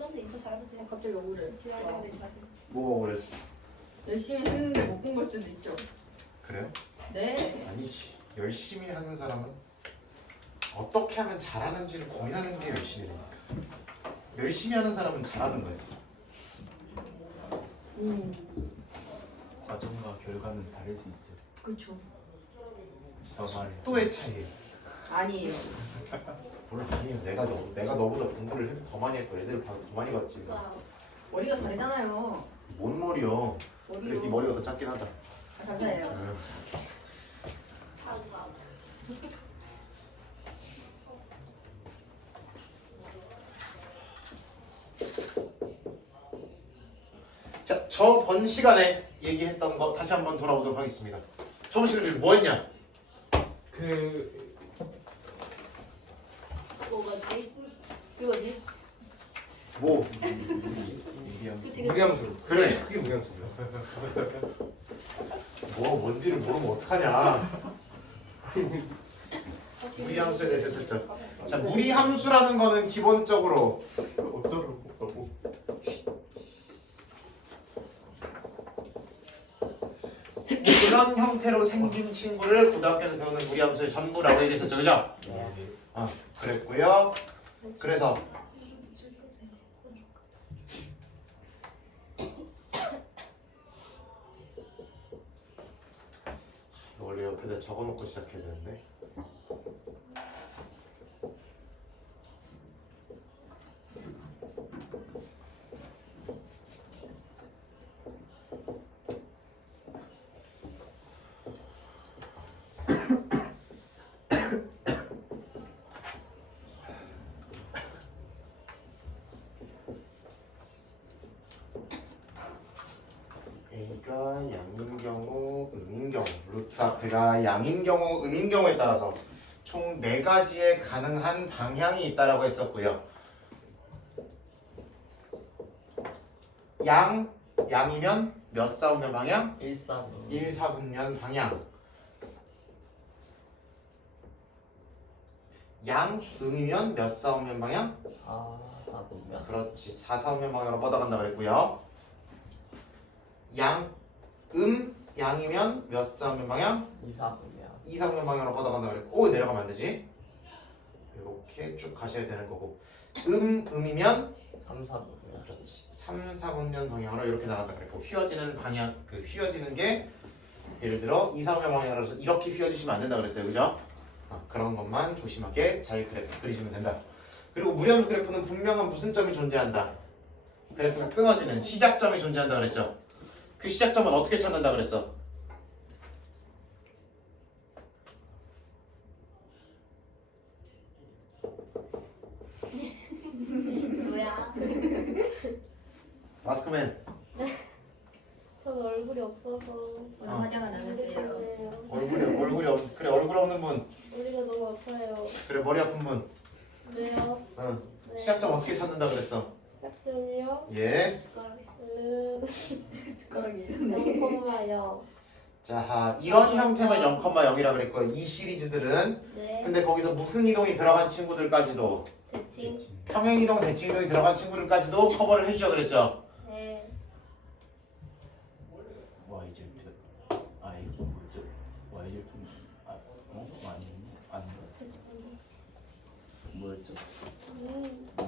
끝나서 인사 잘해도 돼. 갑자기 왜 그래? 지나가는 인사하세요. 뭐가 그래? 열심히 했는데 못 본 걸 수도 있죠. 그래요? 네. 아니지. 열심히 하는 사람은 어떻게 하면 잘하는지를 고민하는 게 열심히니까. 열심히 하는 사람은 잘하는 거예요. 과정과 결과는 다를 수 있죠. 그렇죠. 저 말이. 속도의 차이예요. 아니에요. 물론 아니에요. 내가 너보다 공부를 해서 더 많이 했고 애들을 봐서 더 많이 봤지. 와우. 머리가 다르잖아요. 뭔 머리요? 그래서 머리로. 네 머리가 더 작긴 하다. 아, 감사해요. 응. 와우. 자, 저번 시간에 얘기했던 거 다시 한번 돌아오도록 하겠습니다. 저번 시간에 뭐 했냐? 뭐가지? 그거지? 뭐? 무리함. 그치, 그치. 무리함수로. 그래. 그게 무리함수고요. 뭔지를 모르면 어떡하냐. 무리함수에 대해서 했었죠. 자, 무리함수라는 거는 기본적으로 어쩌고. 이런 형태로 생긴 친구를 고등학교에서 배우는 무리함수의 전부라고 얘기했었죠. 그죠? 그랬고요. 그래서 원래 옆에다 적어놓고 시작해야 되는데. A가 양인 경우, 음인 경우, 루트 앞에가 양인 경우, 음인 경우에 따라서 총 4가지의 가능한 방향이 있다라고 했었고요. 양이면 몇 사분면 방향? 1사분면 방향. 음이면 몇 사분면 방향? 4분면. 그렇지, 4사분면 방향으로 뻗어간다 그랬고요. 양이면 몇 사분면 방향? 2사분면. 2사분면 방향으로 뻗어간다 그랬고, 내려가면 안 되지. 이렇게 쭉 가셔야 되는 거고, 음이면 3사분면. 그렇지, 3, 4분면 방향으로 이렇게 나간다 그랬고, 휘어지는 방향, 휘어지는 게 예를 들어 2, 4분면 방향으로 해서 이렇게 휘어지시면 안 된다 그랬어요, 그죠? 그런 것만 조심하게 잘 그리시면 된다. 그리고 무리함수 그래프는 분명한 무슨 점이 존재한다. 그래프가 끊어지는 시작점이 존재한다 그랬죠. 그 시작점은 어떻게 찾는다 그랬어? 뭐야? 마스크맨. 저는 얼굴이 없어서 오늘 화장을 안 했대요. 그래, 얼굴 없는 분. 머리가 너무 아파요. 그래, 머리 아픈 분. 왜요? 응. 네. 시작점 어떻게 찾는다 그랬어? 짝점이요? 예. 숟가락이. 0,0. 자, 이런 형태만 0,0이라 그랬고요. 이 시리즈들은. 네. 근데 거기서 무슨 이동이 들어간 친구들까지도, 대칭. 평행이동, 대칭이동이 들어간 친구들까지도 커버를 해주자 그랬죠. 네. Y절편. 이거 뭐죠? Y절편. 아닌가? 뭐였죠?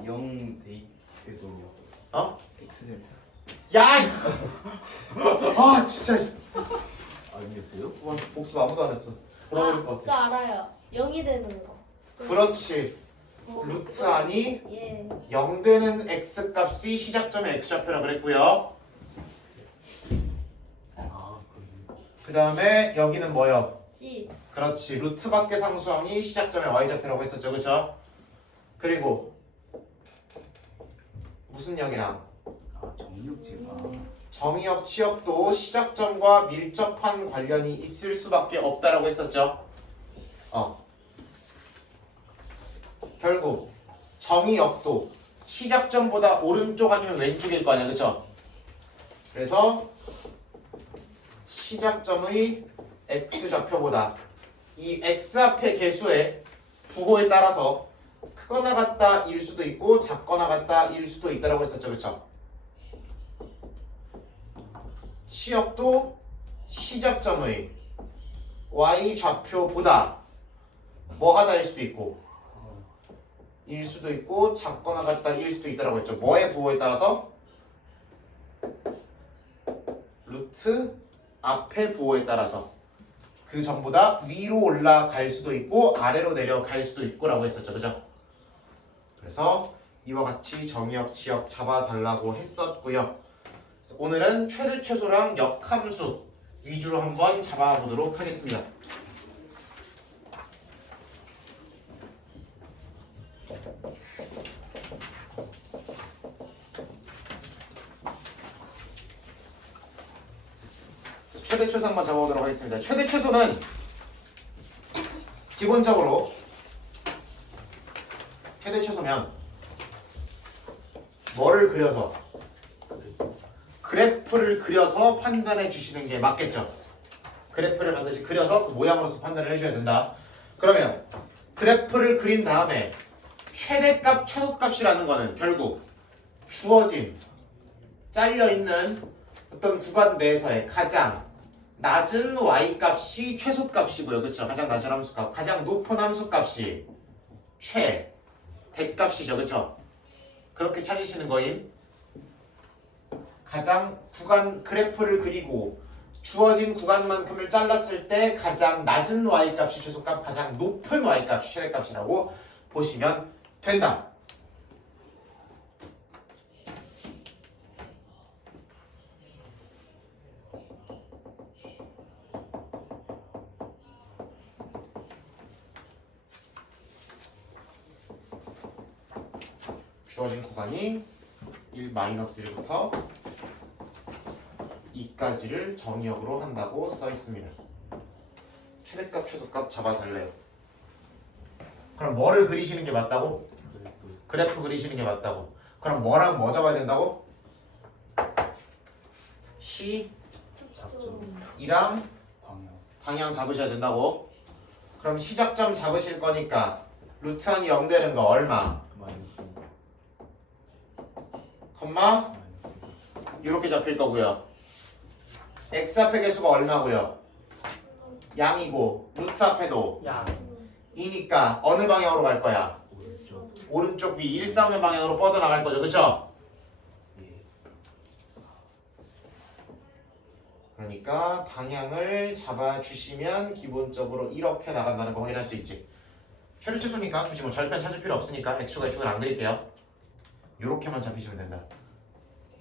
0 대입해서 어? X절편. 야! 아, 진짜. 아니었어요? 와, 복습 아무도 안 했어. 돌아버릴 것 저 같아. 알아요. 0이 되는 거. 그렇지. 루트 안이 예. 0 되는 x 값이 시작점의 x좌표라 그랬고요. 그 다음에 여기는 뭐요? C. 그렇지. 루트 밖의 상수항이 시작점의 y좌표라고 했었죠. 그렇죠? 그리고 무슨 역이랑 정육지가. 정의역, 치역도 시작점과 밀접한 관련이 있을 수밖에 없다라고 했었죠. 결국 정의역도 시작점보다 오른쪽 아니면 왼쪽일 거 아니야, 그쵸? 그래서 시작점의 x좌표보다 이 x 앞의 개수의 부호에 따라서 크거나 같다 일 수도 있고 작거나 같다 일 수도 있다라고 했었죠. 그쵸? 치역도 시작점의 y 좌표보다 뭐 하나일 수도 있고 일 수도 있고 작거나 같다 일 수도 있다라고 했죠. 뭐의 부호에 따라서? 루트 앞의 부호에 따라서 그 전보다 위로 올라갈 수도 있고 아래로 내려갈 수도 있고 라고 했었죠. 그죠? 그래서 이와 같이 정의역, 지역 잡아달라고 했었고요. 그래서 오늘은 최대 최소랑 역함수 위주로 한번 잡아보도록 하겠습니다. 최대 최소 한번 잡아보도록 하겠습니다. 최대 최소는 기본적으로 최대 최소면 뭐를 그려서 그래프를 그려서 판단해 주시는 게 맞겠죠. 그래프를 반드시 그려서 그 모양으로서 판단을 해줘야 된다. 그러면 그래프를 그린 다음에 최대값, 최소값이라는 거는 결국 주어진 잘려있는 어떤 구간 내에서의 가장 낮은 y값이 최소값이고요. 그렇죠? 가장 낮은 함수값, 가장 높은 함수값이 대값이죠. 그렇죠? 그렇게 찾으시는 거임. 가장 구간 그래프를 그리고 주어진 구간만큼을 잘랐을 때 가장 낮은 y값이 최소값, 가장 높은 y값이 최대값이라고 보시면 된다. 주어진 구간이 1-1부터 2까지를 정의역으로 한다고 써 있습니다. 최대값, 최소값 잡아달래요. 그럼 뭐를 그리시는 게 맞다고? 그래프 그리시는 게 맞다고. 그럼 뭐랑 뭐 잡아야 된다고? 시이랑 방향 잡으셔야 된다고. 그럼 시작점 잡으실 거니까 루트 안이 0 되는 거 얼마? 컴마 이렇게 잡힐 거고요. x 앞의 개수가 얼마고요? 양이고 루트 앞에도 야. 2니까 어느 방향으로 갈 거야? 오른쪽 위 일상면 방향으로 뻗어나갈 거죠. 그쵸? 그러니까 방향을 잡아주시면 기본적으로 이렇게 나간다는 거 확인할 수 있지. 최대 최소니까 굳이 뭐 절편 찾을 필요 없으니까 x축과 y축을 안 그릴게요. 요렇게만 잡히시면 된다.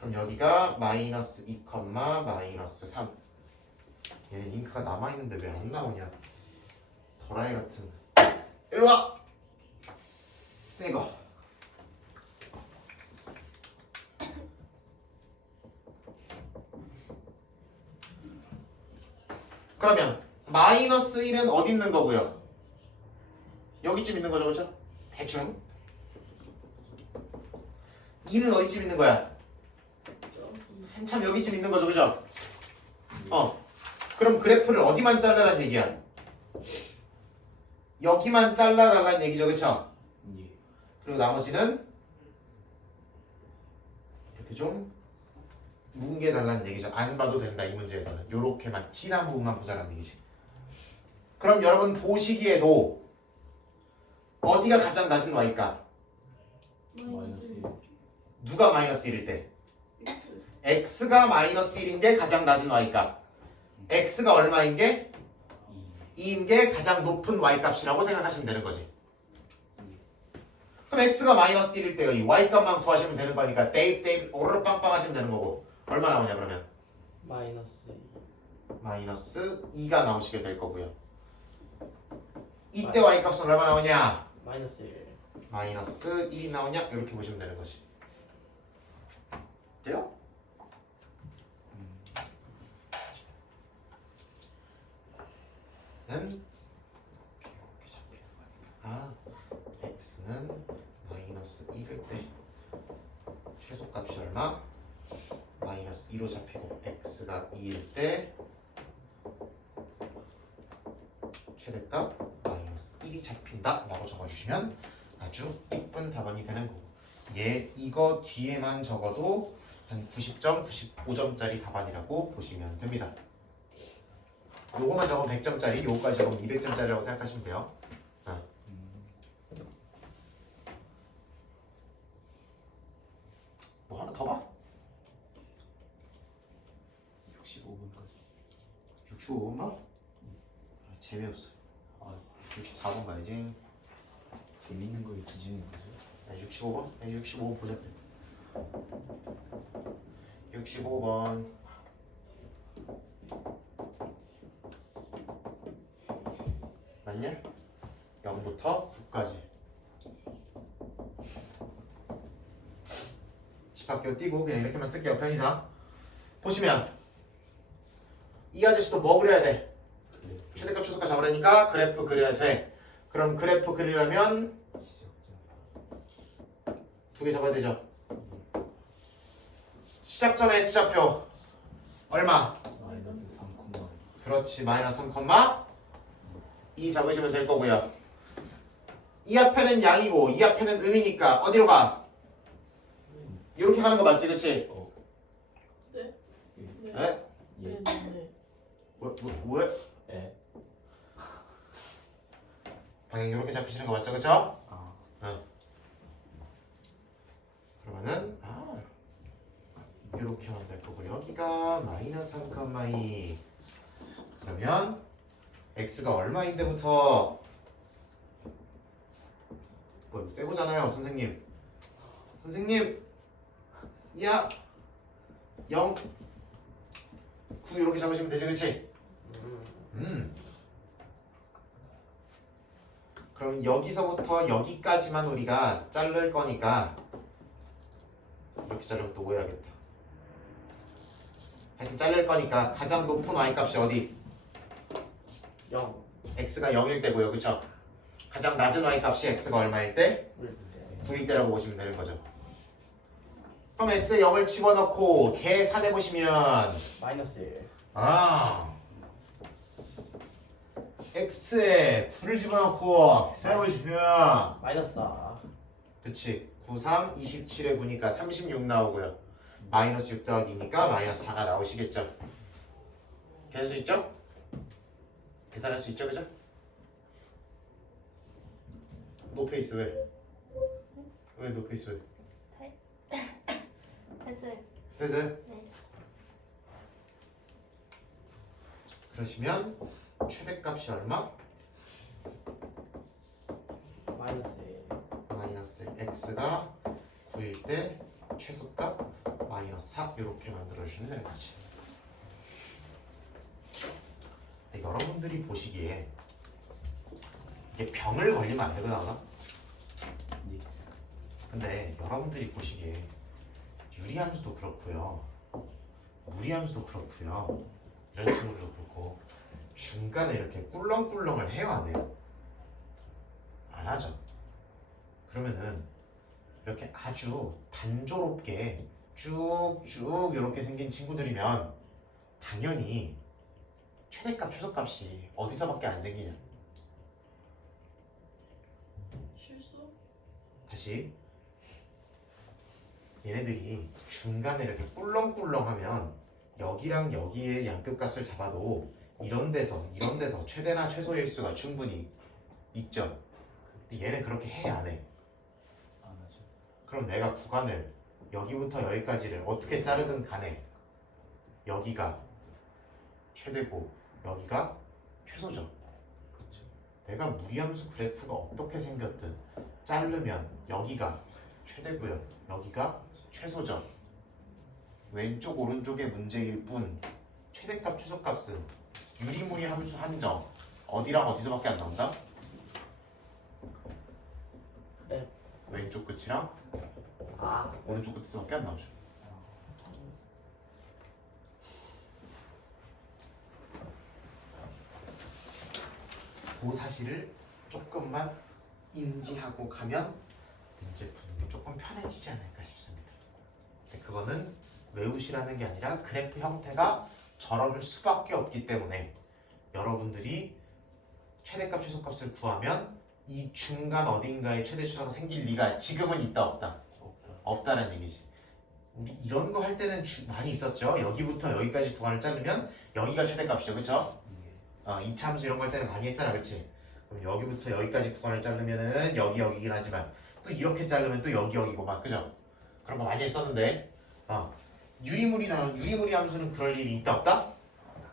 그럼 여기가 마이너스 2, 마이너스 3. 얘 잉크가 남아있는데 왜 안 나오냐? 도라이 같은. 일로와! 새거. 그러면 마이너스 1은 어디 있는 거고요? 여기쯤 있는 거죠, 그렇죠? 대충. 2는 어디쯤 있는 거야? 한참 여기쯤 있는 거죠, 그죠? 그럼 그래프를 어디만 잘라란 얘기야? 여기만 잘라달라는 얘기죠, 그쵸? 그리고 나머지는 이렇게 좀 뭉개달라는 얘기죠. 안 봐도 된다, 이 문제에서는. 요렇게만, 진한 부분만 보자는 얘기지. 그럼 여러분 보시기에도 어디가 가장 낮은 y값? 누가 마이너스 1일 때? x가 마이너스 1인 게 가장 낮은 y값. x가 얼마인 게? 2인 게 가장 높은 y값이라고 생각하시면 되는 거지. 그럼 x가 마이너스 1일 때요. 이 y값만 구하시면 되는 거니까 대입 오르빵빵 하시면 되는 거고. 얼마 나오냐 그러면? 마이너스 2가 나오시게 될 거고요. 이때 y값은 얼마 나오냐? 마이너스 1이 나오냐? 이렇게 보시면 되는 거지. 돼요? 는 이렇게 잡히는 거니까 x는 마이너스 1일 때 최소값이 얼마? 마이너스 2로 잡히고 x가 2일 때 최대값 마이너스 1이 잡힌다 라고 적어주시면 아주 이쁜 답안이 되는 거고 이거 뒤에만 적어도 한 90점, 95점짜리 답안이라고 보시면 됩니다. 요거만 적으면 100점짜리, 요거까지 적으면 200점짜리라고 생각하시면 돼요. 뭐 하나 더 봐? 65분까지. 65번 봐? 재미없어. 아, 64번 봐야지. 재밌는 거의 기준이 뭐죠? 65번? 65번 보자. 65번. 맞냐? 0부터 9까지. 집합기호 띄고 그냥 이렇게만 쓸게요. 편의상. 보시면 이 아저씨도 뭐 그려야 돼? 최대값 최소값 잡으라니까 그래프 그려야 돼. 그럼 그래프 그리려면 시작점. 두 개 잡아야 되죠. 시작점의 X좌표 얼마? 마이너스 3, 그렇지, 마이너스 3, 2 잡으시면 될 거고요. 이 앞에는 양이고 이 앞에는 음이니까 어디로 가? 이렇게 가는 거 맞지, 그치? 네. 에? 예. 왜? 에. 방향 이렇게 잡히시는 거 맞죠, 그쵸? 아. 그러면은 이렇게 하면 될 거고 여기가 마이너스 3,2 그러면 x가 얼마인데부터 뭐 이거 새 거잖아요, 선생님. 야 0 9 이렇게 잡으시면 되지, 그치? 그럼 여기서부터 여기까지만 우리가 자를 거니까 이렇게 자르면 또 오해하겠다. 하여튼 자를 거니까 가장 높은 y값이 어디? 0 x가 0일 때고요, 그쵸? 가장 낮은 y값이 x가 얼마일 때? 9일 때라고 보시면 되는 거죠. 그럼 x에 0을 집어넣고 계산해 보시면 마이너스 1 x에 9를 집어넣고 계산해 보시면 마이너스 4 그치, 9, 3, 27에 9니까 36 나오고요. 마이너스 6 더하기니까 마이너스 4가 나오시겠죠. 계산할 수 있죠? 계산할 수 있죠, 그죠? 노페이스 왜? 왜 노페이스 왜? 됐어요. 됐어요? 네. 그러시면 최대값이 얼마? 마이너스 1 마이너스 x가 9일 때 최소값 마이너스 4 이렇게 만들어주시면 되는 거지. 근데 여러분들이 보시기에 이게 병을 걸리면 안 되거든. 네. 근데 여러분들이 보시기에 유리함수도 그렇고요, 무리함수도 그렇고요, 이런 친구들도 그렇고 중간에 이렇게 꿀렁꿀렁을 해요, 안 해요? 안 하죠. 그러면은 이렇게 아주 단조롭게 쭉쭉 이렇게 생긴 친구들이면 당연히 최대값 최소값이 어디서밖에 안 생기냐? 실수? 다시 얘네들이 중간에 이렇게 꿀렁꿀렁하면 여기랑 여기의 양끝값을 잡아도 이런 데서 최대나 최소일 수가 충분히 있죠. 근데 얘네 그렇게 해, 안 해? 안 하죠. 그럼 내가 구간을 여기부터 여기까지를 어떻게 자르든 간에 여기가 최대고 여기가 최소죠. 그렇죠. 내가 무리함수 그래프가 어떻게 생겼든 자르면 여기가 최대고요, 여기가 최소죠. 왼쪽 오른쪽의 문제일 뿐 최대값 최소값은 유리무리 함수 한정 어디랑 어디서밖에 안 나온다? 그래 왼쪽 끝이랑 오른쪽 끝에서밖에 안 나오죠. 그 사실을 조금만 인지하고 가면 문제 푸는 게 조금 편해지지 않을까 싶습니다. 근데 그거는 외우시라는 게 아니라 그래프 형태가 저럴 수밖에 없기 때문에 여러분들이 최대값 최소값을 구하면 이 중간 어딘가에 최대 추사가 생길 리가 지금은 있다 없다? 없다. 없다는 얘기지. 우리 이런 거 할 때는 많이 있었죠. 여기부터 여기까지 구간을 자르면 여기가 최대값이죠, 그렇죠? 이차함수 이런 거 할 때는 많이 했잖아, 그렇지? 그럼 여기부터 여기까지 구간을 자르면은 여기긴 하지만 또 이렇게 자르면 또 여기고 막 그죠? 그런 거 많이 했었는데 유리무리 함수는 그럴 일이 있다 없다?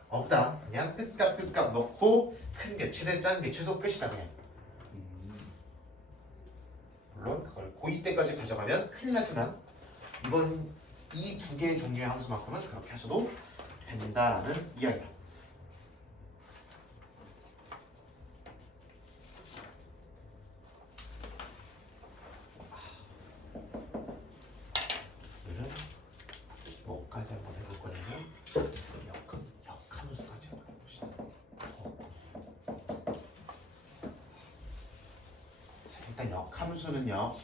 없다. 그냥 끝값 넣고 큰 게 최대 작은 게 최소 끝이다 그냥. 물론 그걸 고2 때까지 가져가면 큰일 나지만 이번 이 두 개의 종류의 함수만큼은 그렇게 하셔도 된다라는 이야기다. 오늘은 뭐까지 한번 해볼 거냐면 역함수까지 한번 해봅시다. 자, 일단 역함수는요.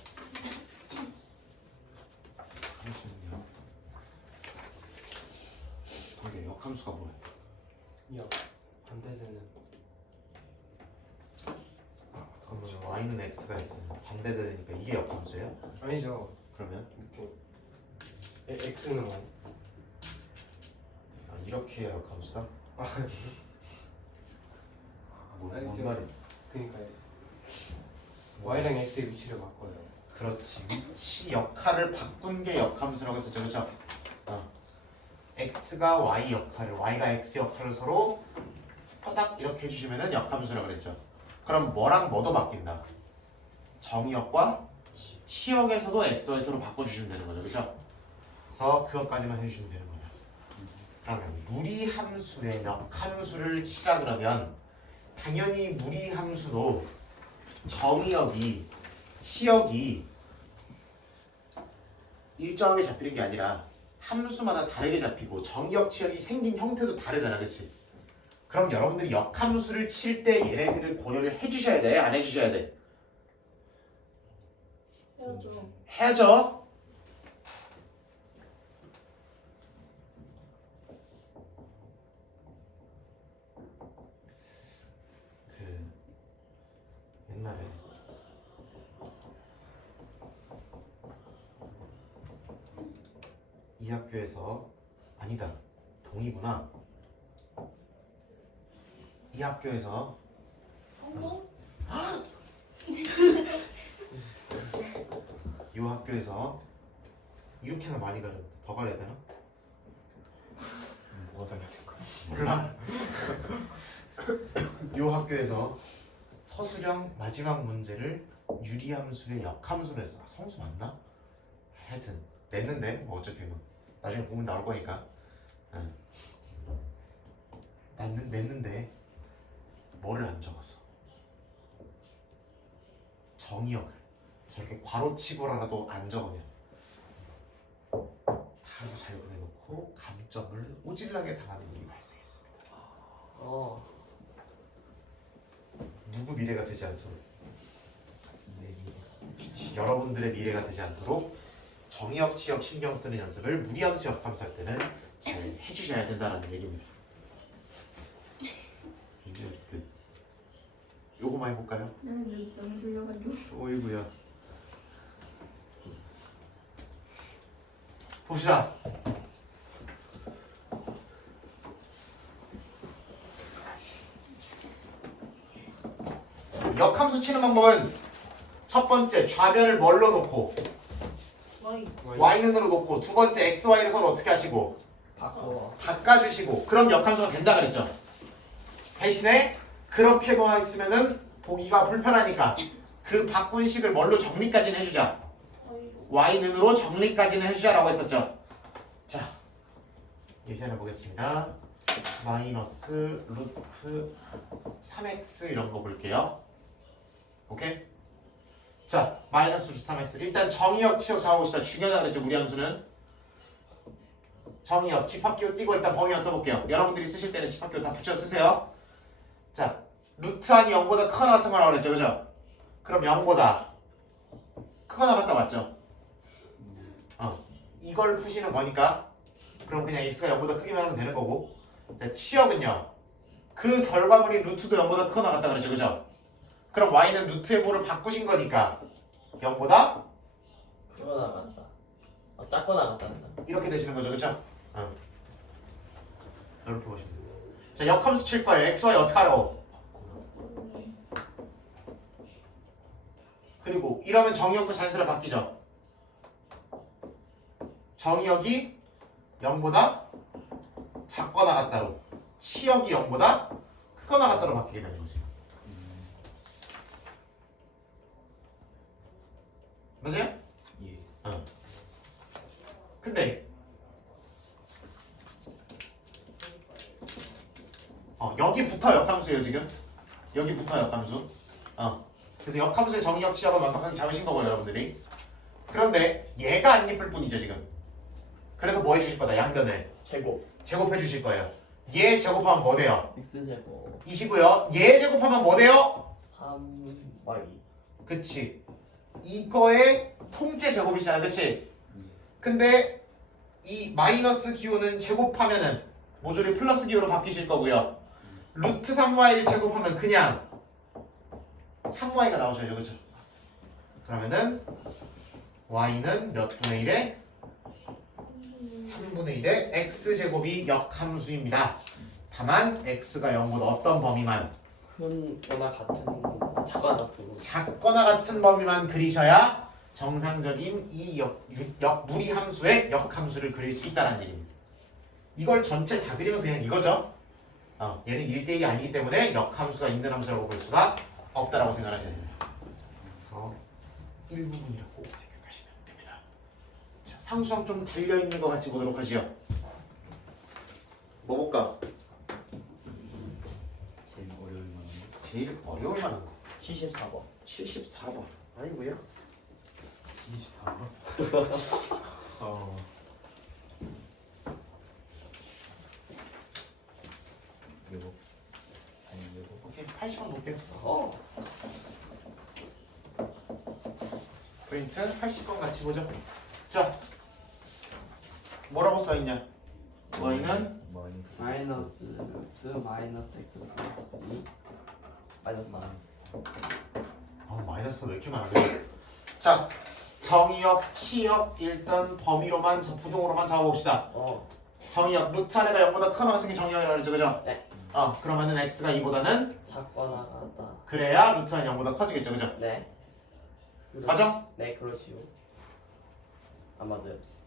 이게 역함수가 뭐야? 역 반대되는 그러면 y는 x가 있으면 반대되니까 이게 역함수예요? 아니죠. 그러면 x는 Y. 이렇게 해야 역함수다? 뭔 아니죠. 말이야? 그러니까 y랑 x의 위치를 바꿔요. 그렇지. 위치 역할을 바꾼 게 역함수라고 했었죠, 그렇죠? x가 y 역할을, y가 x 역할을 서로 딱 이렇게 해주시면은 역함수라고 그랬죠. 그럼 뭐랑 뭐도 바뀐다. 정의역과 치역에서도 x에서로 바꿔주시면 되는 거죠, 그렇죠? 그래서 그것까지만 해주시면 되는 거죠. 그러면 무리함수의 역함수를 치라 그러면 당연히 무리함수도 정의역이 치역이 일정하게 잡히는 게 아니라 함수마다 다르게 잡히고 정의역 치역이 생긴 형태도 다르잖아, 그치? 그럼 여러분들이 역함수를 칠 때 얘네들을 고려를 해주셔야 돼? 안 해주셔야 돼? 해야죠. 해야죠. 옛날에 이 학교에서 아니다 동이구나. 이 학교에서 성공? 이 학교에서 이렇게나 많이 가렸는데 더 가려야 되나? 뭐가 달라질 거야? 몰라. 이 학교에서 서술형 마지막 문제를 유리함수의 역함수로 했어. 성수 맞나? 하여튼 냈는데 뭐 어차피 뭐 나중에 보면 나올 거니까. 냈는데 뭐를 안 적었어? 정의역을 저렇게 괄호치고라도 안 적으면 다 잘 보내놓고 감점을 오질나게 당하는 일이 발생했습니다. 누구 미래가 되지 않도록, 내 미래. 여러분들의 미래가 되지 않도록 정의역, 치역 신경 쓰는 연습을 무리함수 역함수할 때는 잘 해주셔야 된다는 얘기입니다. 이제 요거만 해볼까요? 너무 졸려가지고. 어이구야. 봅시다. 역함수 치는 방법은 첫 번째 좌변을 뭘로 놓고 y는으로 놓고, 두 번째 x, y를 서로 어떻게 하시고 바꿔주시고, 그럼 역함수가 된다 그랬죠. 대신에 그렇게 놓아 있으면은 보기가 불편하니까 그 바꾼 식을 뭘로 정리까지는 해주자. y는으로 정리까지는 해주자라고 했었죠. 자, 예제를 보겠습니다. 마이너스 루트 3x 이런 거 볼게요. 오케이? 자, 마이너스 루트 3x. 일단 정의역, 치역 잡아봅시다. 중요하다 그랬죠, 우리 함수는. 정의역, 집합기호 띄고 일단 범위만 써볼게요. 여러분들이 쓰실 때는 집합기호 다 붙여 쓰세요. 자, 루트 안이 0보다 크거나 같은 거라고 그랬죠, 그죠? 그럼 0보다 크거나 같다 맞죠? 이걸 푸시는 거니까 그럼 그냥 x가 0보다 크기만 하면 되는 거고. 자, 치역은요, 그 결과물이 루트도 0보다 크거나 같다 그랬죠, 그죠? 그럼 y는 루트의 보를 바꾸신 거니까 0보다 크거나 같다. 작거나 같다. 이렇게 되시는 거죠, 그쵸? 이렇게 보시면 돼요. 자, 역함수 칠 거예요. x, y 어떻게 하라고? 그리고 이러면 정의역도 자연스레 바뀌죠. 정의역이 0보다 작거나 같다로, 치역이 0보다 크거나 같다로 바뀌게 되는 거지. 맞아요? 예. 근데 여기부터 역함수예요 지금. 여기부터 역함수. 그래서 역함수의 정의역 치역은 완벽하게 잡으신 거고요 여러분들이. 그런데 얘가 안 예쁠 뿐이죠 지금. 그래서 뭐 해주실 거다? 양변을 제곱해 주실 거예요. 얘 제곱하면 뭐 돼요? x제곱 이시고요. 얘 제곱하면 뭐 돼요? 3y. 그치. 이거의 통째 제곱이잖아, 그치? 근데 이 마이너스 기호는 제곱하면은 모조리 플러스 기호로 바뀌실 거고요. 루트 3y를 제곱하면 그냥 3y가 나오셔야죠, 그쵸? 그러면은 y는 몇 분의 1에? 3분의 1의 x제곱이 역함수입니다. 다만 x가 0보다 어떤 범위만? 큰거나 같은 작거나 같은 작거나 같은 범위만 그리셔야 정상적인 이 무리 함수의 역함수를 그릴 수 있다는 얘기입니다. 이걸 전체 다 그리면 그냥 이거죠. 얘는 1대1이 아니기 때문에 역함수가 있는 함수라고 볼 수가 없다라고 생각하셔야 됩니다. 그래서 1부분이라고 생각하시면 됩니다. 자, 상수랑 좀 달려있는 것 같이 보도록 하죠. 뭐 볼까? 제일 어려울 만한 거. 74번. 74번. 아이고야. 24번? 요거 아니 요거 오케이. 80번 볼게요. 프린트 80번 같이 보죠. 자, 뭐라고 써있냐? y는 마이너스 루트 마이너스 x 플러스 2 마이너스 4. 마이너스 왜 이렇게 많아요? 자, 정의역, 치역 일단 범위로만 부동으로만 잡아봅시다. 정의역 루트 안에가 0보다 크거나 같은 게 정의역이라고 그러죠, 그죠? 네. 그러면은 x가 2보다는 작거나 같다. 그래야 루트 안에 0보다 커지겠죠, 그죠? 네. 맞아? 네, 그렇지요. 아마도.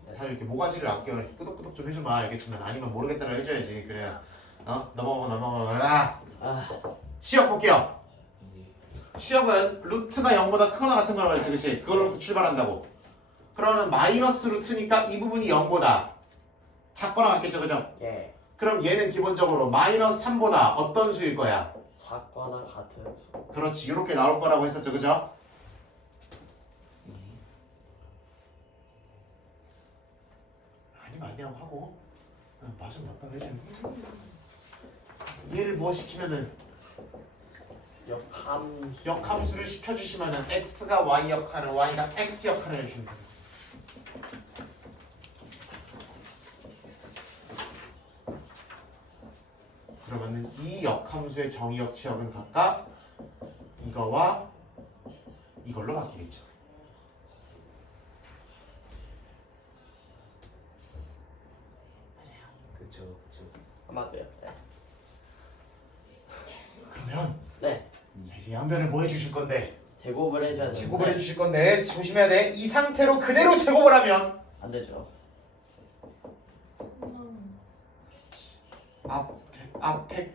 네. 다들 이렇게 모가지를 아껴 이렇게 끄덕끄덕 좀 해줘봐. 알겠으면 아니면 모르겠다를 해줘야지. 그래야 넘어가. 치역 볼게요. 치역은 루트가 0보다 크거나 같은 거라고 했지, 그치? 그걸로 출발한다고. 그러면 마이너스 루트니까 이 부분이 0보다 작거나 같겠죠, 그죠? 예. 그럼 얘는 기본적으로 마이너스 3보다 어떤 수일 거야? 작거나 같은 수. 그렇지, 이렇게 나올 거라고 했었죠, 그죠? 아니라고 하고 맞으면 맞다고 해주는 얘를 뭐 시키면은 역함수를 시켜주시면은 x가 y 역할을 y가 x 역할을 해주는 거예요. 그러면은 이 역함수의 정의역 치역은 각각 이거와 이걸로 바뀌겠죠. 그쵸. 아마도요. 네. 그러면 네. 자, 이제 양변을 뭐 해주실 건데? 제곱을 해줘야 되는데 제곱을 해주실 건데 조심해야 돼. 이 상태로 그대로 제곱을 하면 안 되죠. 앞에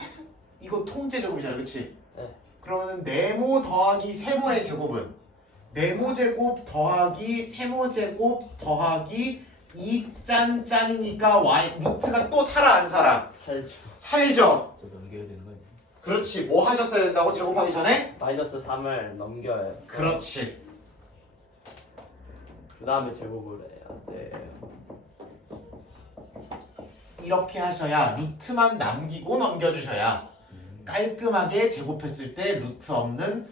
이거 통째 제곱이잖아, 그치? 네. 그러면은 네모 더하기 세모의 제곱은 네모 제곱 더하기 세모 제곱 더하기 2짠짠이니까 y 루트가 또 살아 안 살아? 살죠. 살죠. 저 넘겨야 되는 거 아니에요? 그렇지. 뭐 하셨어야 된다고 제곱하기 전에? 마이너스 3을 넘겨요. 그렇지. 그 다음에 제곱을 해야 돼요. 이렇게 하셔야 루트만 남기고 넘겨주셔야 깔끔하게 제곱했을 때 루트 없는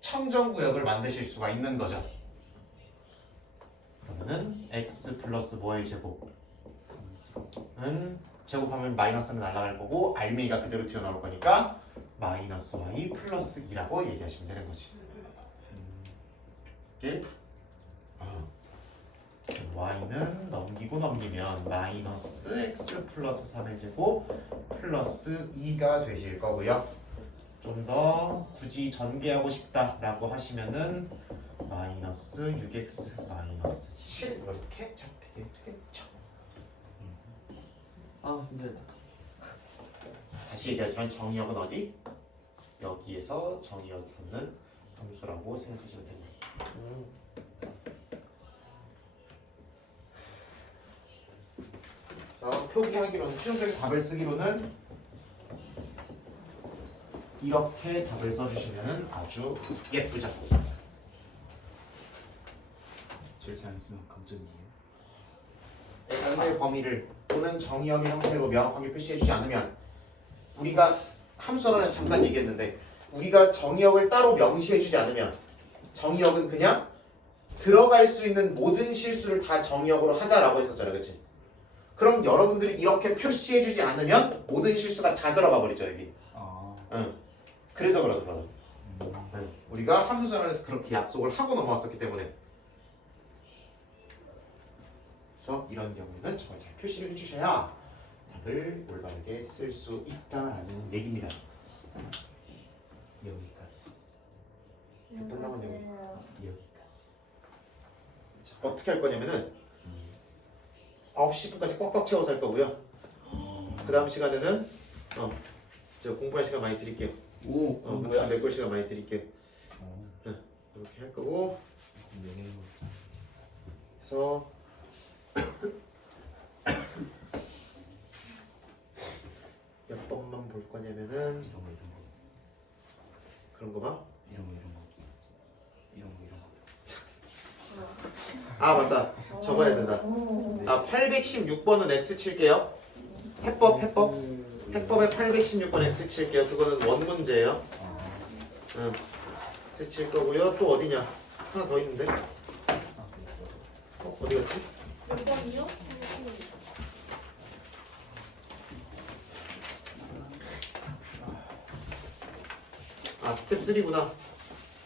청정구역을 만드실 수가 있는 거죠. 그러면은 x 플러스 뭐의 제곱은 제곱하면 마이너스는 날아갈 거고 알맹이가 그대로 튀어나올 거니까 마이너스 y 플러스 2라고 얘기하시면 되는 거지. 이게 y는 넘기고 넘기면 마이너스 x 플러스 3의 제곱 플러스 2가 되실 거고요. 좀 더 굳이 전개하고 싶다라고 하시면은 마이너스 6x 마이너스 7 이렇게 잡히게 되겠죠. 아 힘들다. 다시 얘기하지만 정의역은 어디? 여기에서 정의역이 붙는 함수라고 생각하시면 됩니다. 그래서 표기하기로는 최종적인 답을 쓰기로는 이렇게 답을 써주시면 아주 예쁘죠. 제일 잘 쓰는 감정이에요. x의 범위를 또는 정의역의 형태로 명확하게 표시해주지 않으면 우리가 함수론에서 잠깐 얘기했는데 우리가 정의역을 따로 명시해주지 않으면 정의역은 그냥 들어갈 수 있는 모든 실수를 다 정의역으로 하자라고 했었잖아요. 그치? 그럼 여러분들이 이렇게 표시해주지 않으면 모든 실수가 다 들어가 버리죠. 여기. 응. 그래서 그러더라고요. 응. 우리가 함수론에서 그렇게 약속을 하고 넘어왔었기 때문에 그래서 이런 경우에는 정말 잘 표시를 해주셔야 답을 올바르게 쓸 수 있다라는 얘기입니다. 여기까지. 끝나면 여기까지. 자, 어떻게 할 거냐면은 9시 10분까지 꽉꽉 채워서 할 거고요. 그 다음 시간에는 저 공부할 시간 많이 드릴게요. 오 문제 메꿀 시간 많이 드릴게요. 어. 이렇게 할 거고 얘는 그래서 몇 번만 볼 거냐면은 이런 거 그런 거 봐. 이런 거 아 맞다. 적어야 된다. 아 816번은 X 칠게요. 해법에 816번 X 칠게요. 그거는 원 문제예요. 응. X 칠 거고요. 또 어디냐? 하나 더 있는데. 어디 갔지? 몇 번이요? 아 스텝 3구나.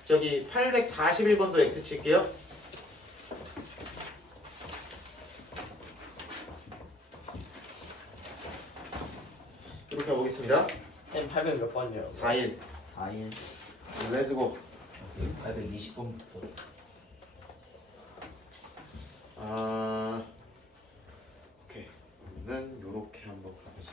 저기 841번도 X 칠게요. 이렇게 가보겠습니다. 쌤 800 몇 번이요? 4일 4일 렛츠고. 820번부터 오케이. 그러면 요렇게 한번 가보자.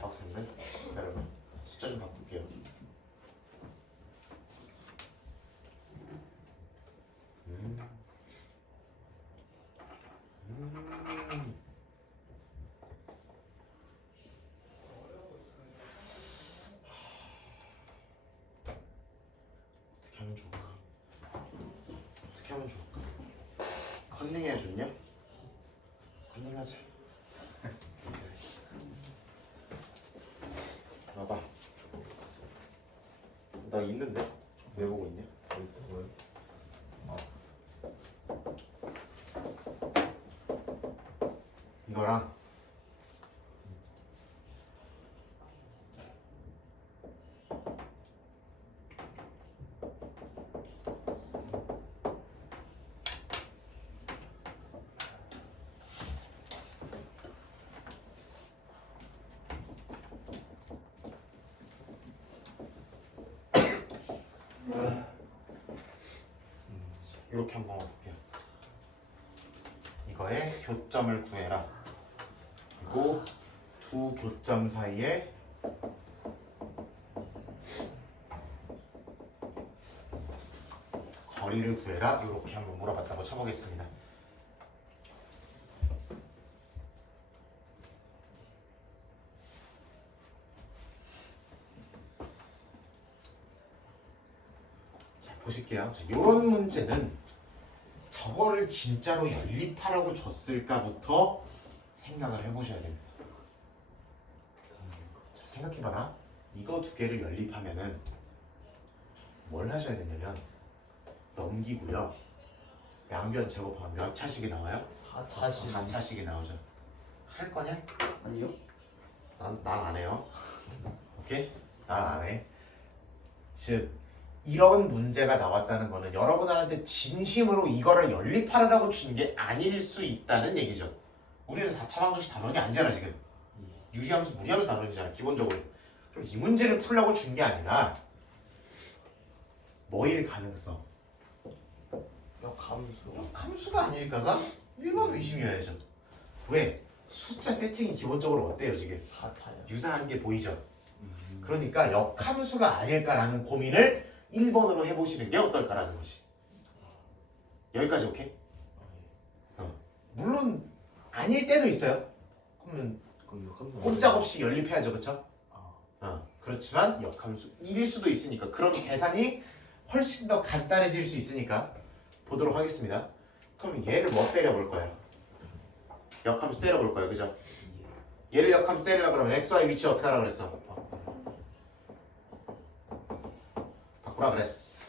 빡센데? 여러분 숫자 좀 바꿀게요. 어떻게 하면 좋을까? 어떻게 하면 좋을까? 컨닝해야 좋냐? 컨닝하자. 봐봐. 나 있는데? 왜 보고 있냐? 뭘? 이거랑 이렇게 한번 볼게요. 이거의 교점을 구해라. 그리고 두 교점 사이에 거리를 구해라. 이렇게 한번 물어봤다고 쳐보겠습니다. 자, 보실게요. 자, 이런 문제는 저거를 진짜로 연립하라고 줬을까부터 생각을 해보셔야 됩니다. 자, 생각해봐라. 이거 두 개를 연립하면은 뭘 하셔야 되냐면 넘기고요. 양변 제곱하면 몇 차식이 나와요? 4차식이 나오죠. 할 거냐? 아니요. 난 안 해요. 오케이? 난 안 해. 즉 이런 문제가 나왔다는 거는 여러분한테 진심으로 이거를 연립하라고 준 게 아닐 수 있다는 얘기죠. 우리는 4차 방정식 다루는 게 아니잖아 지금. 유리함수, 무리함수 다루는 거잖아 기본적으로. 그럼 이 문제를 풀라고 준 게 아니라 뭐일 가능성? 역함수. 함수가 아닐까가 1번 의심이어야죠. 왜? 숫자 세팅이 기본적으로 어때요 지금? 같아요. 유사한 게 보이죠? 그러니까 역함수가 아닐까라는 고민을 1번으로 해보시는 게 어떨까라는 것이. 여기까지 오케이? 물론 아닐 때도 있어요. 그러면 그럼 역함수 꼼짝없이 연립해야죠, 그렇죠? 아. 그렇지만 역함수일 수도 있으니까 그럼 계산이 훨씬 더 간단해질 수 있으니까 보도록 하겠습니다. 그럼 얘를 뭐 때려볼 거예요? 역함수 때려볼 거예요, 그죠? 얘를 역함수 때리려고 그러면 xy 위치 어떻게 하라 그랬어? 바꾸라 그랬어.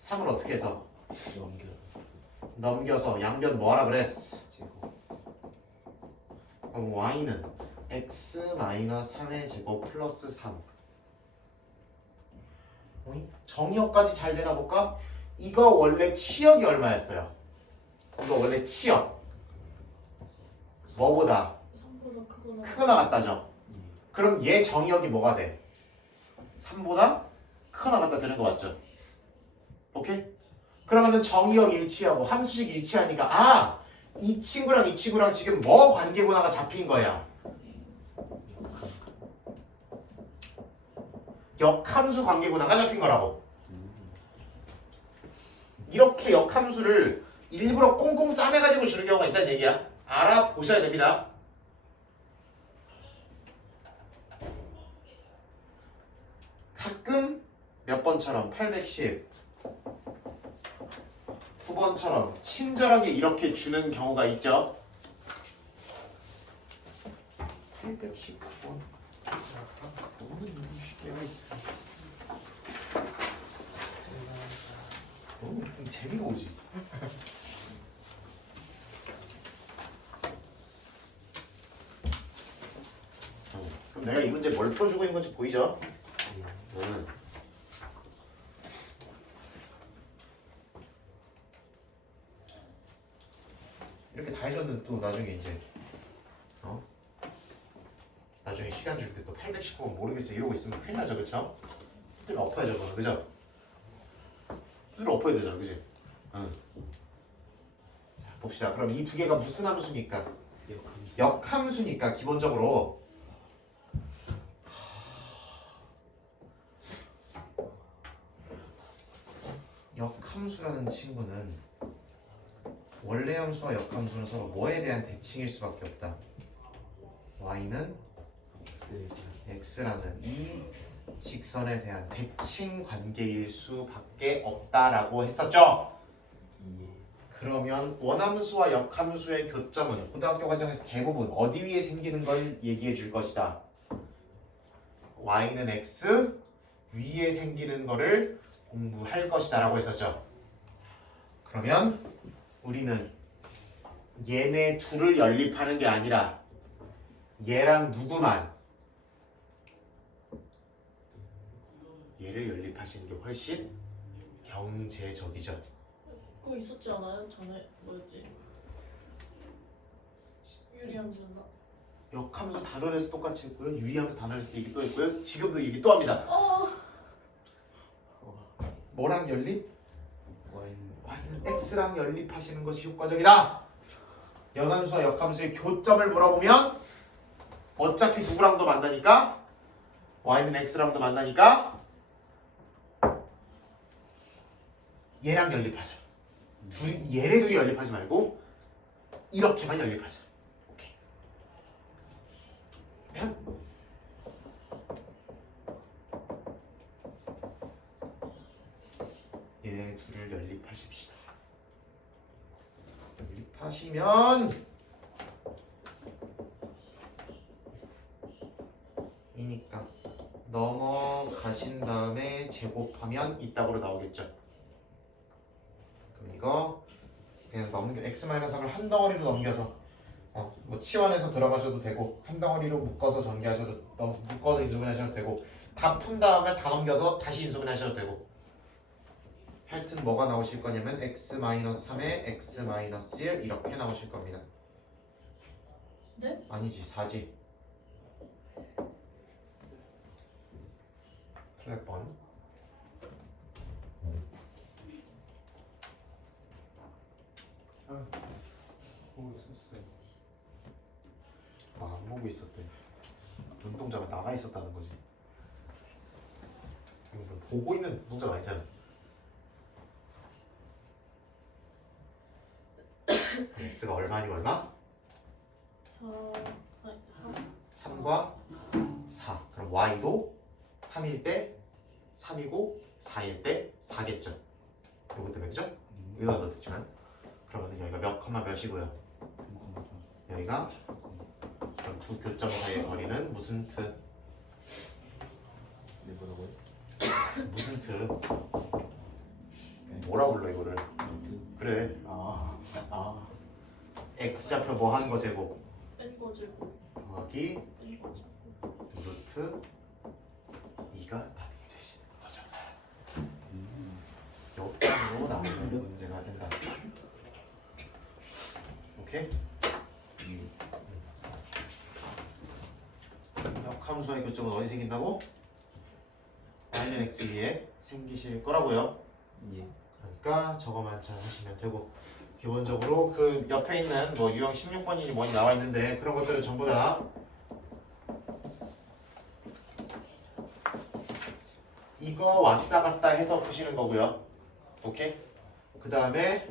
3을 어떻게 해서? 넘겨서 양변 뭐 하라 그랬어? 그럼 y는 x-3의 제곱 플러스 3. 정의역까지 잘 되나 볼까? 이거 원래 치역이 얼마였어요? 이거 원래 치역 뭐보다 3보다 크거나 크거 나갔다죠? 그럼 얘 정의역이 뭐가 돼? 3보다 크거 나갔다 되는 거 맞죠? 오케이? 그러면은 정의역 일치하고 함수식 일치하니까 아! 이 친구랑 지금 뭐 관계분화가 잡힌 거야? 역함수 관계분화가 잡힌 거라고. 이렇게 역함수를 일부러 꽁꽁 싸매가지고 주는 경우가 있다는 얘기야. 알아보셔야 됩니다. 가끔 몇 번처럼 810 9번처럼 친절하게 이렇게 주는 경우가 있죠. 819번 너무 재미가 오지. 그럼 내가 이 문제 뭘 풀어주고 있는 건지 보이죠? 이렇게 다 해줬는데 또 나중에 이제 나중에 시간 줄 때 또 819번 모르겠어 이러고 있으면 큰일 나죠, 그쵸? 뜻을 엎어야죠, 그거는, 그죠? 뜻을 엎어야 되잖아, 그지? 자, 봅시다. 그럼 이 두 개가 무슨 함수니까? 역함수니까 기본적으로 역함수라는 친구는 원래 함수와 역함수는 서로 뭐에 대한 대칭일 수밖에 없다. y는 x라는 이 직선에 대한 대칭 관계일 수밖에 없다라고 했었죠. 그러면 원함수와 역함수의 교점은 고등학교 과정에서 대부분 어디 위에 생기는 걸 얘기해 줄 것이다. y는 x 위에 생기는 거를 공부할 것이다 라고 했었죠. 그러면 우리는 얘네 둘을 연립하는 게 아니라 얘랑 누구만 얘를 연립하시는 게 훨씬 경제적이죠. 그거 있었지 않아요? 전에 뭐였지? 유리함수인가? 역함수 단원에서 똑같이 했고요. 유리함수 단원에서 얘기 또 했고요. 지금도 얘기 또 합니다. 뭐랑 연립? Y는 y는 x랑 연립하시는 것이 효과적이다. 연함수와 역함수의 교점을 물어보면 어차피 누구랑도 만나니까 y는 x랑도 만나니까 얘랑 연립하자. 얘네 둘이 연립하지 말고 이렇게만 연립하자. 오케이. 그러면 얘네 둘을 연립하십시다. 연립하시면 이니까 넘어가신 다음에 제곱하면 이따구로 나오겠죠. 그럼 이거 그냥 x-3을 한 덩어리로 넘겨서 뭐 치환해서 들어가셔도 되고 한 덩어리로 묶어서 전개하셔도 묶어서 인수분해하셔도 되고 다 푼 다음에 다 넘겨서 다시 인수분해하셔도 되고 하여튼 뭐가 나오실 거냐면 x-3에 x-1 이렇게 나오실 겁니다. 네? 아니지 4지. 큰일 날 뻔. 보고 있었어요. 안 보고 있었대. 눈동자가 나가 있었다는 거지. 이거 보고 있는 눈동자가 아니잖아. x가 얼마니 얼마? 4 아니 4 3과 4. 그럼 y도 3일 때 3이고 4일 때 4겠죠. 이것도 몇죠? 여기다 넣었지만 그러면 여기가 몇 컴마 몇이고요? 3,4 여기가 4,4 그럼 두 교점 사이의 거리는 무슨 트? 네 뭐라고요? 무슨 트? 뭐라 불러 이거를? 루트 그래. x좌표 뭐 하는 거 제곱 N 거제곱 더하기 N 거제곱 루트 2가 답이 되시는 거죠. 역으로 나오는 문제가 된다. 오케이? 역함수의 교점은 어디 생긴다고? y는 x 위에 생기실 거라고요. 예. 그러니까 저거만 잘 하시면 되고 기본적으로 그 옆에 있는 뭐 유형 16번이니 뭐니 나와 있는데 그런 것들은 전부 다 이거 왔다 갔다 해서 푸시는 거고요. 오케이? 그 다음에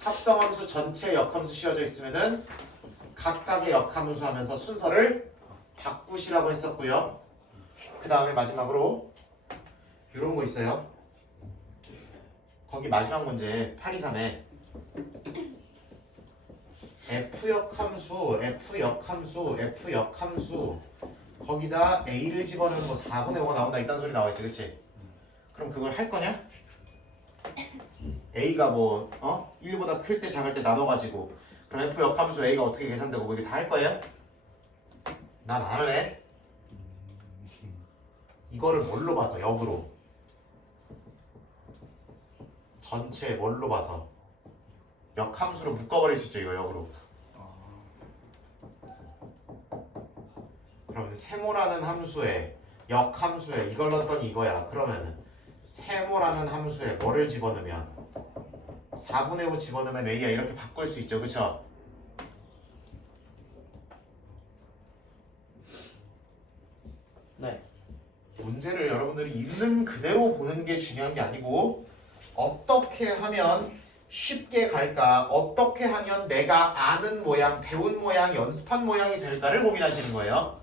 합성함수 전체 역함수 씌워져 있으면은 각각의 역함수 하면서 순서를 바꾸시라고 했었고요. 그 다음에 마지막으로 이런 거 있어요. 거기 마지막 문제 823에 F역함수 거기다 A를 집어넣으면 뭐 4분의 5가 나온다 이딴 소리 나와있지, 그치? 그럼 그걸 할 거냐? A가 뭐 1보다 클 때 작을 때 나눠가지고 그럼 F역함수 A가 어떻게 계산되고 뭐 이게 다 할 거예요? 난 안 할래. 이거를 뭘로 봐서 역으로 전체 뭘로 봐서 역함수로 묶어버릴 수 있죠. 이거 역으로. 그러면 세모라는 함수에 역함수에 이걸 넣었더니 이거야. 그러면 세모라는 함수에 뭐를 집어넣으면 4분의 5 집어넣으면 A야. 이렇게 바꿀 수 있죠. 그쵸? 네. 문제를 여러분들이 있는 그대로 보는 게 중요한 게 아니고 어떻게 하면 쉽게 갈까? 어떻게 하면 내가 아는 모양, 배운 모양, 연습한 모양이 될까를 고민하시는 거예요.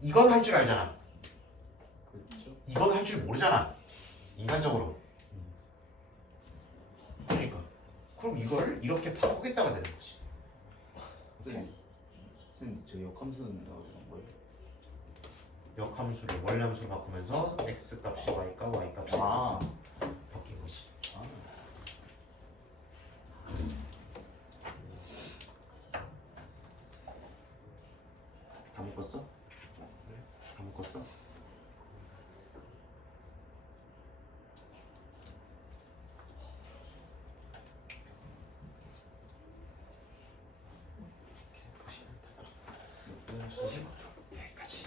이건 할 줄 알잖아. 그렇죠. 이건 할 줄 모르잖아. 인간적으로. 그러니까. 그럼 이거를 이렇게 바꾸겠다가 되는 거지. 선생님 저 역함수는 나오는 거예요? 역함수를 원래함수로 바꾸면서 x 값이 y가 y 값이 x 아. 바뀐 거지. 다 묶었어? 다 묶었어? 이렇게 보시면 되더라. 여기까지.